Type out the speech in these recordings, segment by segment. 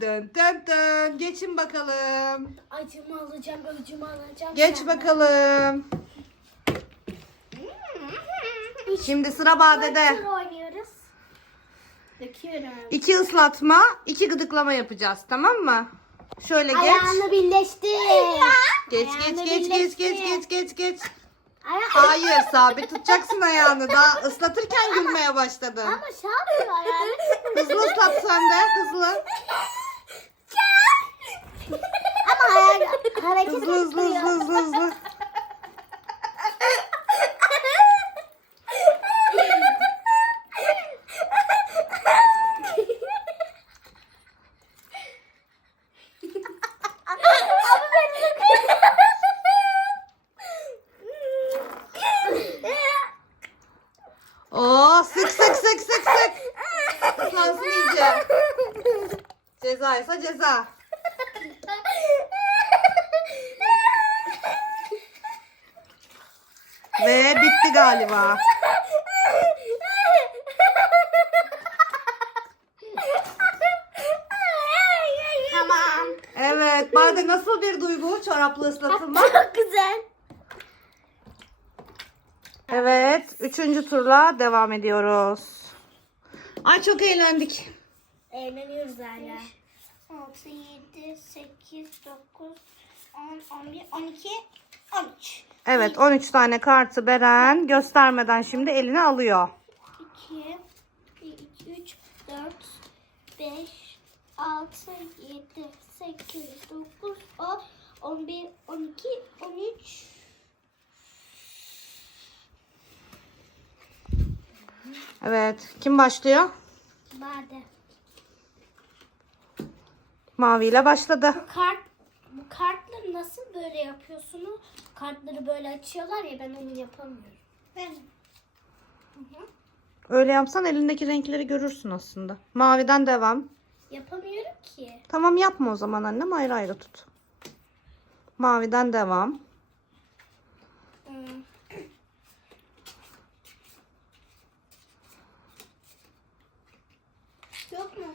Dön dön dön. Geçin bakalım. Acımı alacağım, öcümü alacağım. Geç sonra. bakalım. Şimdi sıra Bade'de. Oynuyoruz. Döküyorum. İki ıslatma, iki gıdıklama yapacağız tamam mı? Şöyle geç. Ayağını birleştir. Geç Ayağını geç geç geç geç geç geç geç. Hayır sabit tutacaksın ayağını. Daha ıslatırken gülmeye başladın. Ama şey yapıyor ayağını. Hızlı ıslat sen de hızlı. Ama ayağı hareket Hızlı hızlı hızlı hızlı hızlı. Oo sık sık sık sık sık. Islansın iyice. Ceza. Ve bitti galiba. Tamam. Evet. Bade nasıl bir duygu çoraplı ıslatılma? Çok güzel. Evet. Üçüncü turla devam ediyoruz. Ay çok eğlendik. Eğleniyoruz hala. 6, 7, 8, 9, 10, 11, 12, 13. Evet 13 tane kartı Beren göstermeden şimdi eline alıyor. 2, 2, 3, 4, 5, 6, 7, 8, 9, 10, 11, 12, 13. Evet kim başlıyor? Bade. Mavi ile başladı. Bu kart bu nasıl böyle yapıyorsunuz? Kartları böyle açıyorlar ya ben onu yapamıyorum. Ben. Öyle yapsan elindeki renkleri görürsün aslında. Maviden devam. Yapamıyorum ki. Tamam yapma o zaman annem ayrı ayrı tut. Maviden devam. Hmm. Yok mu?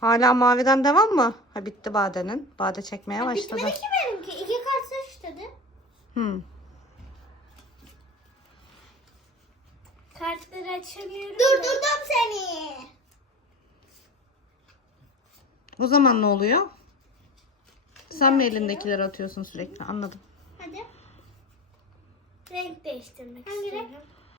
Hala maviden devam mı? Ha bitti Bade'nin. Bade çekmeye başladı. Bitmedi ki benimki. İki kart seç dedi. Hmm. Kartları açamıyorum. Durdurdum seni. O zaman ne oluyor? Sen mi elindekileri atıyorsun sürekli? Anladım. Hadi. Renk değiştirmek istiyorum.